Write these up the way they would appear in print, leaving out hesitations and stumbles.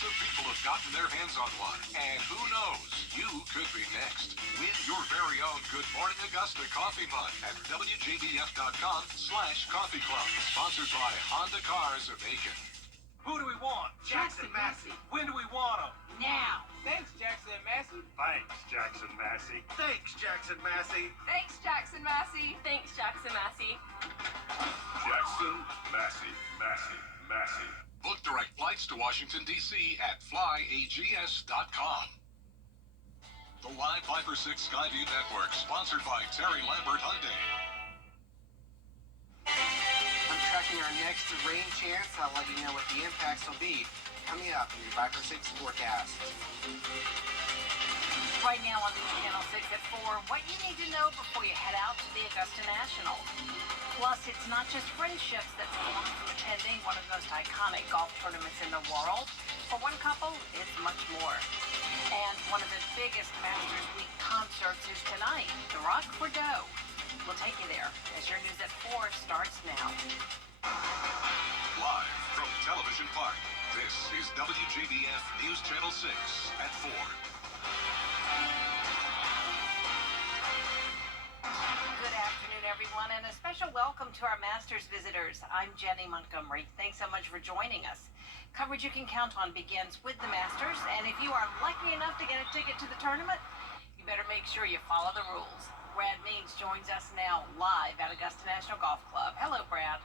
Millions of people have gotten their hands on one. And who knows, you could be next. Win your very own Good Morning Augusta coffee mug at WJBF.com/coffee club. Sponsored by Honda Cars of Aiken. Who do we want? Jackson Massey. When do we want them? Now. Thanks, Jackson Massey. Thanks, Jackson Massey. Thanks, Jackson Massey. Thanks, Jackson Massey. Thanks, Jackson Massey. Jackson Massey. Massey. Book direct flights to Washington, D.C. at flyags.com. The Live 5 for 6 Skyview Network, sponsored by Terry Lambert Hyundai. I'm tracking our next rain chance. I'll let you know what the impacts will be coming up in your 5 for 6 forecast. Right now on News Channel 6 at 4, what you need to know before you head out to the Augusta National. Plus, it's not just friendships that form from attending one of the most iconic golf tournaments in the world. For one couple, it's much more. And one of the biggest Masters Week concerts is tonight, the Rock for Dough. We'll take you there as your News at 4 starts now. Live from Television Park, this is WJBF News Channel 6 at 4. Good afternoon, everyone, and a special welcome to our Masters visitors. I'm Jenny Montgomery. Thanks so much for joining us. Coverage you can count on begins with the Masters, and if you are lucky enough to get a ticket to the tournament, you better make sure you follow the rules. Brad Means joins us now live at Augusta National Golf Club. Hello, Brad.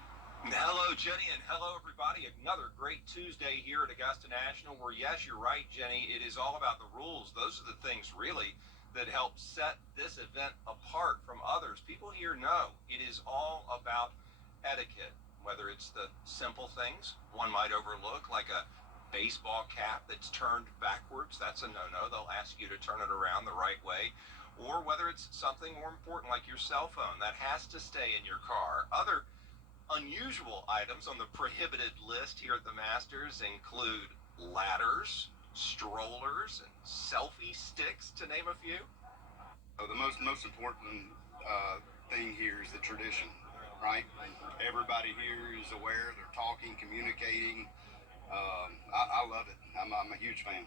Hello, Jenny, and hello, everybody. Another great Tuesday here at Augusta National where, yes, you're right, Jenny, it is all about the rules. Those are the things, really, that help set this event apart from others. People here know it is all about etiquette, whether it's the simple things one might overlook, like a baseball cap that's turned backwards. That's a no-no. They'll ask you to turn it around the right way. Or whether it's something more important like your cell phone that has to stay in your car. Other unusual items on the prohibited list here at the Masters include ladders, strollers, and selfie sticks, to name a few. The most important thing here is the tradition, right? Everybody here is aware. They're talking, communicating. I love it. I'm a huge fan.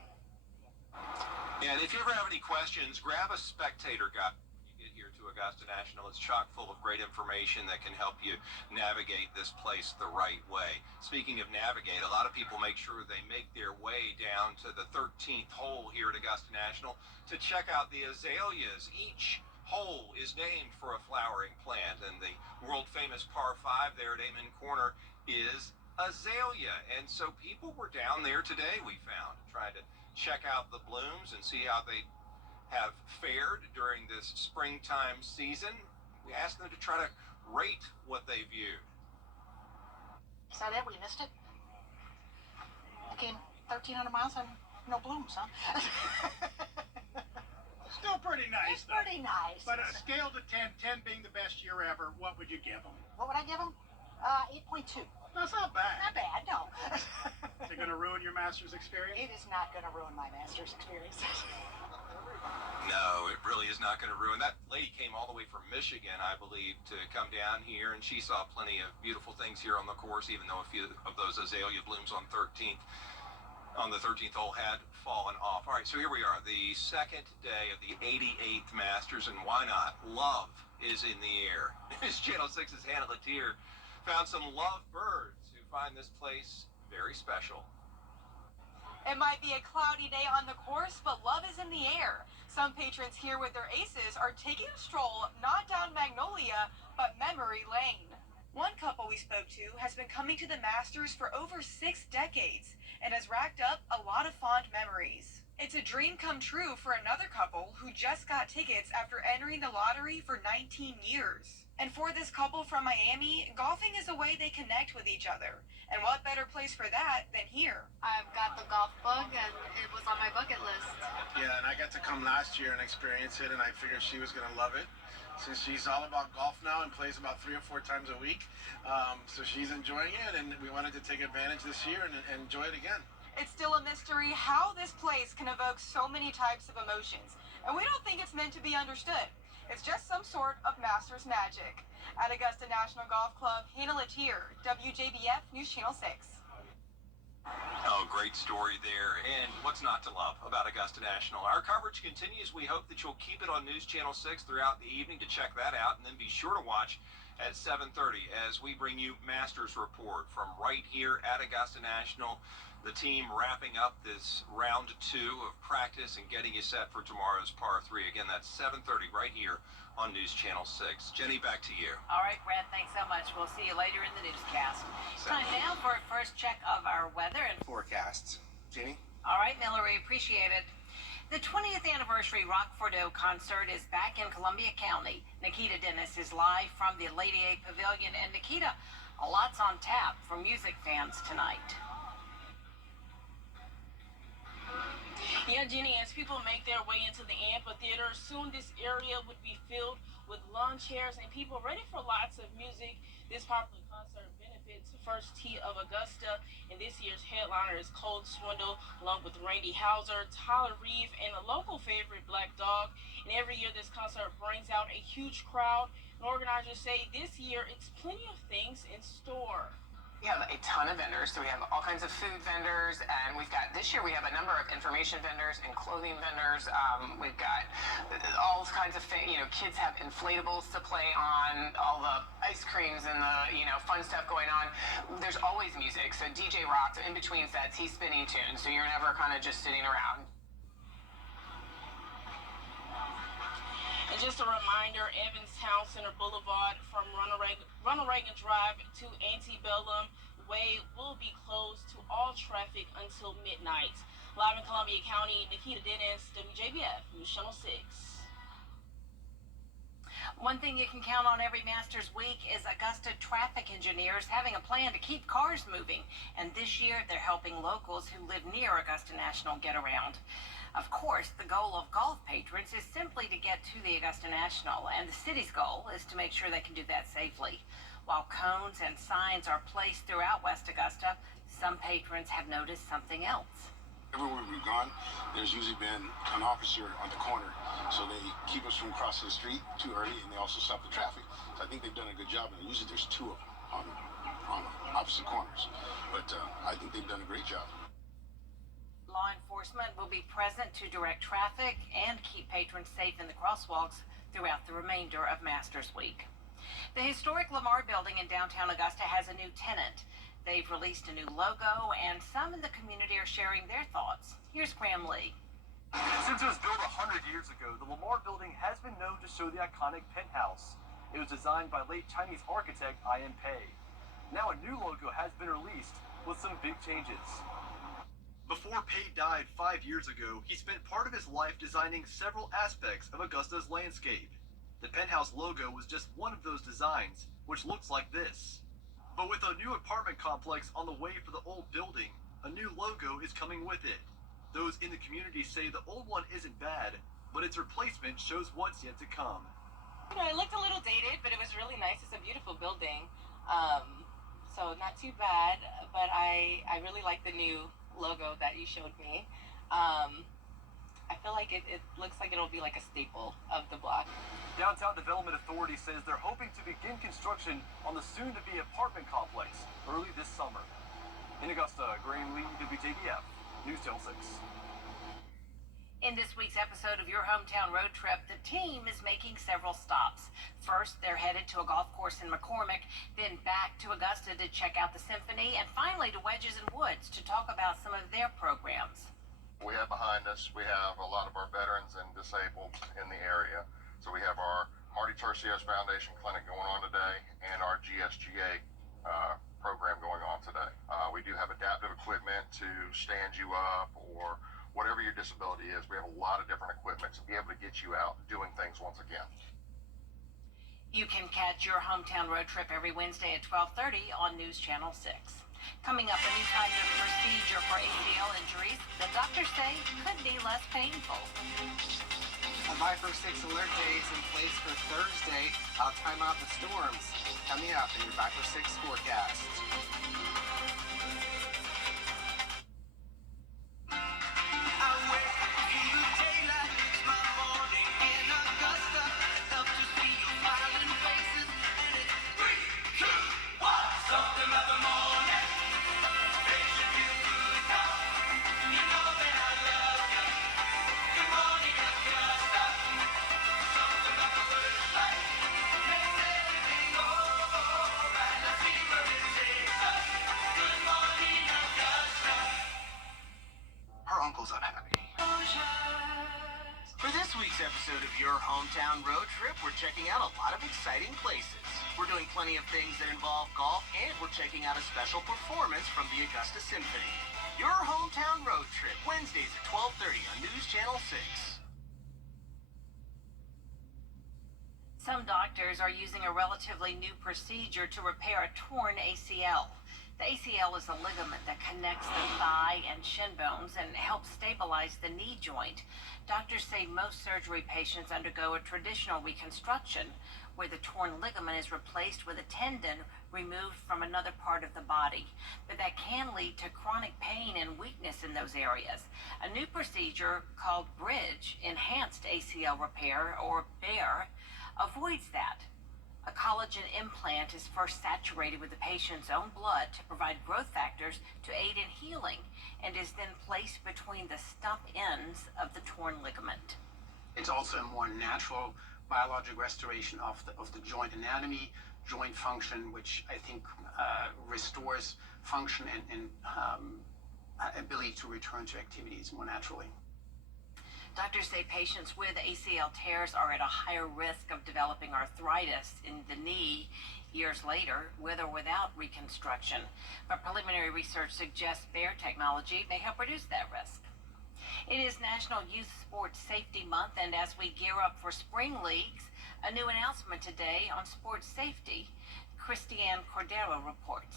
And if you ever have any questions, grab a spectator guide when you get here to Augusta National. It's chock full of great information that can help you navigate this place the right way. Speaking of navigate, a lot of people make sure they make their way down to the 13th hole here at Augusta National to check out the azaleas. Each hole is named for a flowering plant, and the world-famous par 5 there at Amen Corner is azalea. And so people were down there today, we found, trying to check out the blooms and see how they have fared during this springtime season. We asked them to try to rate what they viewed. Is that it? We missed it? Okay, 1,300 miles and no blooms, huh? Still pretty nice. It's pretty nice. But a scale to 10, 10 being the best year ever, what would you give them? What would I give them? 8.2. That's not bad. Not bad, no. Is it going to ruin your Masters experience? It is not going to ruin my Masters experience. No, it really is not going to ruin. That lady came all the way from Michigan, I believe, to come down here, and she saw plenty of beautiful things here on the course, even though a few of those azalea blooms on the 13th hole had fallen off. All right, so here we are, the second day of the 88th Masters, and why not? Love is in the air. News Channel 6's Hannah Latier found some love birds who find this place very special. It might be a cloudy day on the course, but love is in the air. Some patrons here with their aces are taking a stroll not down Magnolia, but Memory Lane. One couple we spoke to has been coming to the Masters for over 6 decades and has racked up a lot of fond memories. It's a dream come true for another couple who just got tickets after entering the lottery for 19 years. And for this couple from Miami, golfing is a way they connect with each other. And what better place for that than here? I've got the golf book and it was on my bucket list. Yeah, and I got to come last year and experience it, and I figured she was going to love it. Since she's all about golf now and plays about 3 or 4 times a week. So she's enjoying it, and we wanted to take advantage this year and enjoy it again. It's still a mystery how this place can evoke so many types of emotions, and we don't think it's meant to be understood. It's just some sort of Masters magic. At Augusta National Golf Club, Hannah Latier, WJBF News Channel 6. Oh, great story there. And what's not to love about Augusta National? Our coverage continues. We hope that you'll keep it on News Channel 6 throughout the evening to check that out. And then be sure to watch at 7:30 as we bring you Masters Report from right here at Augusta National. The team wrapping up this round 2 of practice and getting you set for tomorrow's par 3. Again, that's 7:30 right here on News Channel 6. Jenny, back to you. All right, Brad, thanks so much. We'll see you later in the newscast. Time now for a first check of our weather and Forecasts. Jenny? All right, Miller, we appreciate it. The 20th anniversary Rockfordo concert is back in Columbia County. Nikita Dennis is live from the Lady A Pavilion. And Nikita, a lot's on tap for music fans tonight. Yeah, Jenny, as people make their way into the amphitheater, soon this area would be filled with lawn chairs and people ready for lots of music. This popular concert benefits First Tee of Augusta, and this year's headliner is Cold Swindle, along with Randy Houser, Tyler Reeve, and a local favorite, Black Dog. And every year this concert brings out a huge crowd, and organizers say this year it's plenty of things in store. We have a ton of vendors, so we have all kinds of food vendors, and this year we have a number of information vendors and clothing vendors. We've got all kinds of kids have inflatables to play on, all the ice creams and the, fun stuff going on. There's always music, so DJ rocks in between sets, he's spinning tunes, so you're never kind of just sitting around. And just a reminder, Evans Town Center Boulevard from Ronald Reagan Drive to Antebellum Way will be closed to all traffic until midnight. Live in Columbia County, Nikita Dennis, WJBF, News Channel 6. One thing you can count on every Masters week is Augusta traffic engineers having a plan to keep cars moving. And this year, they're helping locals who live near Augusta National get around. Of course, the goal of golf patrons is simply to get to the Augusta National, and the city's goal is to make sure they can do that safely. While cones and signs are placed throughout West Augusta, some patrons have noticed something else. Everywhere we've gone, there's usually been an officer on the corner, so they keep us from crossing the street too early, and they also stop the traffic. So I think they've done a good job, and usually there's 2 of them on opposite corners. But I think they've done a great job. Law enforcement will be present to direct traffic and keep patrons safe in the crosswalks throughout the remainder of Masters Week. The historic Lamar Building in downtown Augusta has a new tenant. They've released a new logo, and some in the community are sharing their thoughts. Here's Graham Lee. Since it was built 100 years ago, the Lamar Building has been known to show the iconic penthouse. It was designed by late Chinese architect I.M. Pei. Now a new logo has been released with some big changes. Before Pei died 5 years ago, he spent part of his life designing several aspects of Augusta's landscape. The penthouse logo was just one of those designs, which looks like this. But with a new apartment complex on the way for the old building, a new logo is coming with it. Those in the community say the old one isn't bad, but its replacement shows what's yet to come. It looked a little dated, but it was really nice. It's a beautiful building. So not too bad, but I really like the new logo that you showed me. I feel like it looks like it'll be like a staple of the block. Downtown Development Authority says they're hoping to begin construction on the soon-to-be apartment complex early this summer. In Augusta, Graham Lee, WJBF, News Channel 6. In this week's episode of Your Hometown Road Trip, the team is making several stops. First, they're headed to a golf course in McCormick, then back to Augusta to check out the Symphony, and finally to Wedges and Woods to talk about some of their programs. We have behind us, we have a lot of our veterans and disabled in the area. So we have our Marty Tercios Foundation Clinic going on today and our GSGA program going on today. We do have adaptive equipment to stand you up or whatever your disability is. We have a lot of different equipment to be able to get you out doing things once again. You can catch Your Hometown Road Trip every Wednesday at 12:30 on News Channel 6. Coming up, a new kind of procedure for ACL injuries that doctors say could be less painful. A Viper 6 alert day is in place for Thursday. I'll time out the storms. Coming up in your Viper 6 forecast. hometown road trip, we're checking out a lot of exciting places. We're doing plenty of things that involve golf, and we're checking out a special performance from the Augusta Symphony. Your hometown road trip, Wednesdays at 12:30 on News Channel 6. Some doctors are using a relatively new procedure to repair a torn ACL. The ACL is a ligament that connects the thigh and shin bones and helps stabilize the knee joint. Doctors say most surgery patients undergo a traditional reconstruction, where the torn ligament is replaced with a tendon removed from another part of the body. But that can lead to chronic pain and weakness in those areas. A new procedure called Bridge Enhanced ACL Repair, or BEAR, avoids that. A collagen implant is first saturated with the patient's own blood to provide growth factors to aid in healing, and is then placed between the stump ends of the torn ligament. It's also a more natural biologic restoration of the joint anatomy, joint function, which I think restores function and ability to return to activities more naturally. Doctors say patients with ACL tears are at a higher risk of developing arthritis in the knee years later, with or without reconstruction. But preliminary research suggests BEAR technology may help reduce that risk. It is National Youth Sports Safety Month, and as we gear up for spring leagues, a new announcement today on sports safety. Christiane Cordero reports.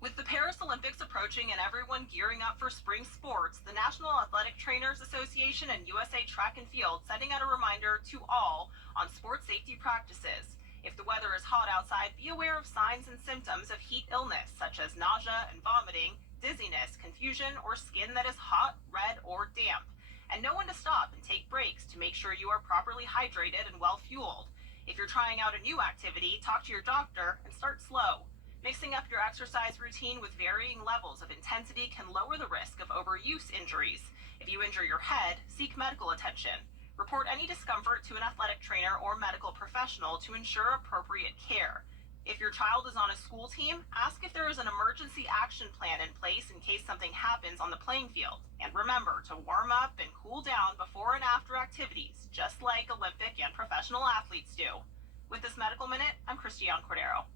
With the Paris Olympics approaching and everyone gearing up for spring sports, the National Athletic Trainers Association and USA Track and Field sending out a reminder to all on sports safety practices. If the weather is hot outside, be aware of signs and symptoms of heat illness, such as nausea and vomiting, dizziness, confusion, or skin that is hot, red, or damp. And know when to stop and take breaks to make sure you are properly hydrated and well fueled. If you're trying out a new activity, talk to your doctor and start slow. Mixing up your exercise routine with varying levels of intensity can lower the risk of overuse injuries. If you injure your head, seek medical attention. Report any discomfort to an athletic trainer or medical professional to ensure appropriate care. If your child is on a school team, ask if there is an emergency action plan in place in case something happens on the playing field. And remember to warm up and cool down before and after activities, just like Olympic and professional athletes do. With this Medical Minute, I'm Christiane Cordero.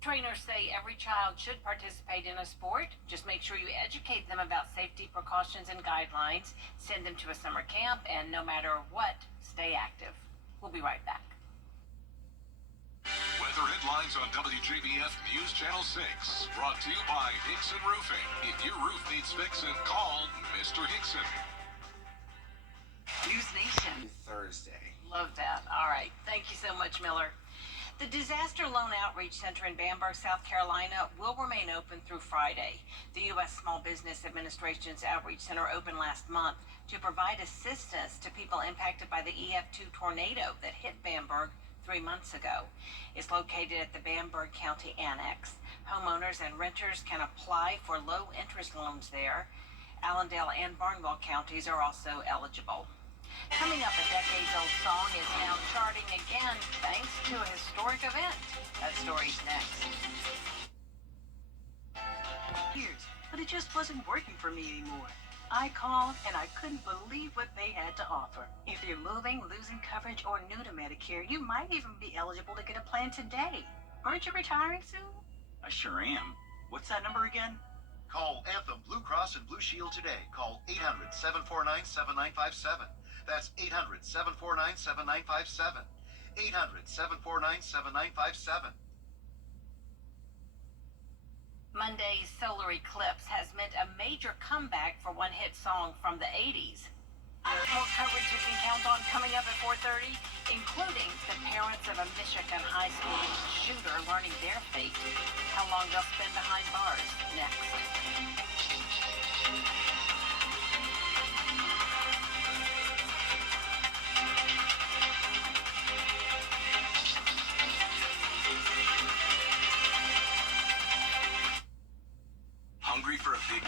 Trainers say every child should participate in a sport. Just make sure you educate them about safety precautions and guidelines. Send them to a summer camp, and no matter what, stay active. We'll be right back. Weather headlines on WJBF News Channel 6. Brought to you by Hickson Roofing. If your roof needs fixing, call Mr. Hickson. News Nation. Thursday. Love that. All right. Thank you so much, Miller. The Disaster Loan Outreach Center in Bamberg, South Carolina will remain open through Friday. The U.S. Small Business Administration's Outreach Center opened last month to provide assistance to people impacted by the EF2 tornado that hit Bamberg 3 months ago. It's located at the Bamberg County Annex. Homeowners and renters can apply for low-interest loans there. Allendale and Barnwell counties are also eligible. Coming up, a decades-old song is now charting again thanks to a historic event. That story's next. Years, but it just wasn't working for me anymore. I called and I couldn't believe what they had to offer. If you're moving, losing coverage, or new to Medicare, you might even be eligible to get a plan today. Aren't you retiring soon? I sure am. What's that number again? Call Anthem Blue Cross and Blue Shield today. Call 800-749-7957. That's 800-749-7957. 800-749-7957. Monday's solar eclipse has meant a major comeback for one hit song from the 80s. More coverage you can count on coming up at 4:30, including the parents of a Michigan high school shooter learning their fate. How long they'll spend behind bars next. Hungry for a big